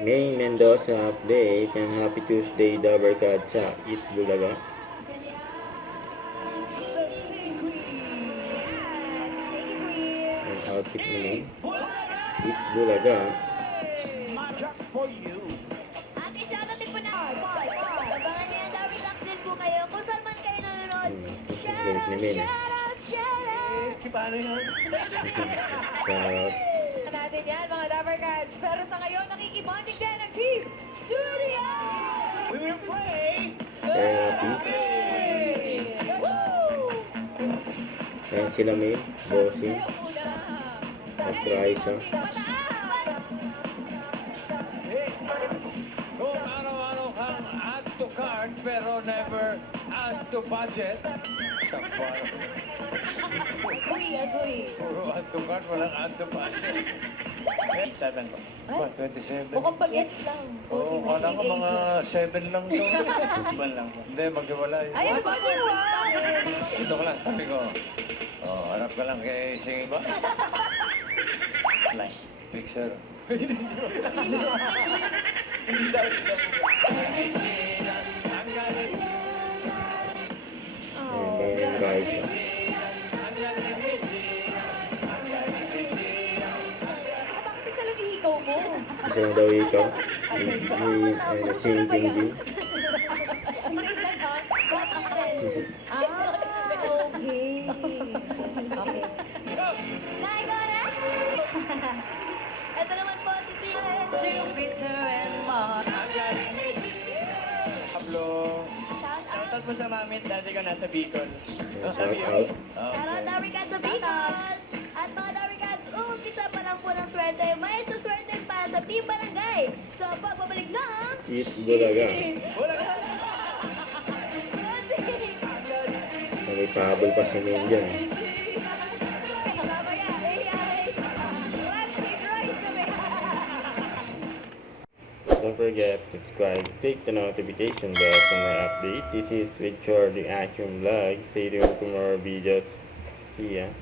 May Mendoza update and happy Tuesday Dabarkad sa East Bulaga. Ang outfit ni May East Bulaga. Just for you. Ate, shoutout din po na. Abangan niya ang dami lang din po kayo. Kung saan man kayo nanonood. Galit ni May. Shoutout! Paano yun? Shoutout. Natin yan mga Dabarkads. Pero sa ngayon, nakikibonding din ang Team Studio! We will play. Happy. Woo! Ayan sila May, Bossing, at Raisa. Kung araw-araw kang add to cart pero never add to budget. Agoy. Puro add to cart, walang add to budget. 7 ba? Ba, 27. Mukhang bagets lang. Oo, kala ko mga 7 lang to. 7 lang. Hindi, maghiwalay. Ay, ano ba ginawa? Dito ko lang, sabi ko. Oh, harap ka lang kay Singing ba? Like, picture. Ayan ba yung Raisa? Bakit isa lang ihikaw mo? Isa lang daw ikaw. Singing din. Okay. Okay. Nay, Dora! Ito naman po si Jupiter and Mars. Pablo. Shoutout mo sa mami at daddy ko nasa Bicol. Shoutout. Shoutout Dabarkads sa Bicol! At mga Dabarkads, umpisa pa lang po ng swerte. May suswerte pa sa Team Barangay. So, pagbabalik ng... East Bulaga. May pahabol pa si May dyan. Don't forget to subscribe, click the notification bell for more updates. This is with Charlie Action Vlog. Stay tuned for more videos. See ya.